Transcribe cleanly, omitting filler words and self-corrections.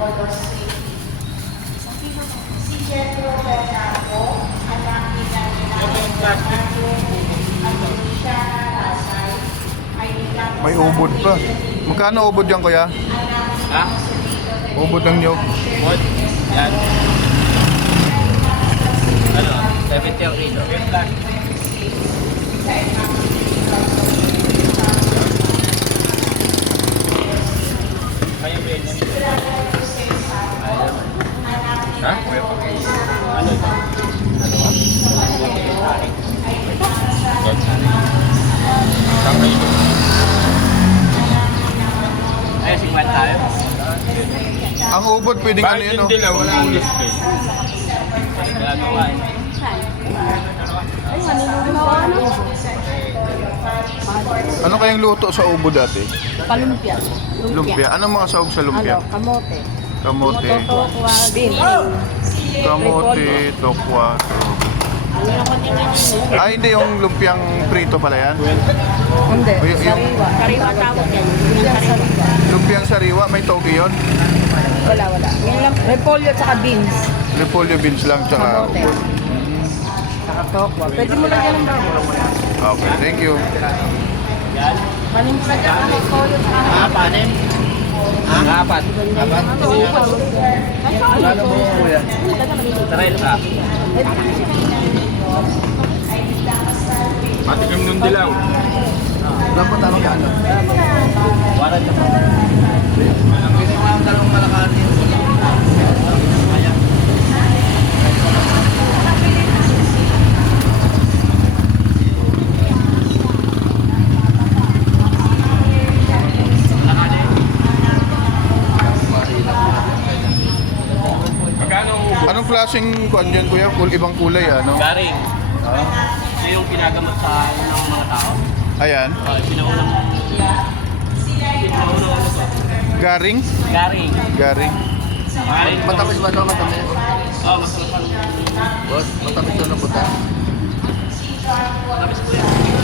Si Jethro Bernardo, anak ni Daniel Luciana Rasay, ay nilang May ubod pa. Magkano ubod yan, kuya? Ha? Ubod ng niyog. What? Yan. Ano? 70 ang kilo. Kaya ba yun? Ha? Ano ito? Ay, 50 tayo. Ang ubod pwedeng ano yun, no? Hindi lang, wala akong display. Kaya gawain. Ano kayang luto sa ubod dati? Palumpia. Lumpia. Anong mga sahog sa lumpia? Ano, kamote. Kamote. Totokwa, beans. Kamote, tokwa. Ah, hindi yung lumpiang prito pala yan? Hindi, Yung- sariwa. Sariwa tawag yan. Sariwa. Lumpiang sariwa, may toge yun? Wala. Yan lang, repolyo at saka beans. Repolyo beans lang, tsaka Kamote. ubod. Saka tokwa. Pwede mo lang yan ang bago. Okay, thank you. Manin sa dyan, repolyo at saka Panin? Apat. Lalo mo kuya. Tarayin ka. Matikam nung dilaw. Dapat ano ka? Waran ka pa. Ang dalawang malakati. Magkano? Anong klaseng kuan dyan, kuya? Ibang kulay, ano? Garing. Ito yung pinagamot sa unang mga tao. Ayan. Pinaunang ano to? Garing? Garing. Garing. Garing. Matamis ba ito? Matamis? Oo, masarap. Boss, matamis ito na puta. Matamis po yan.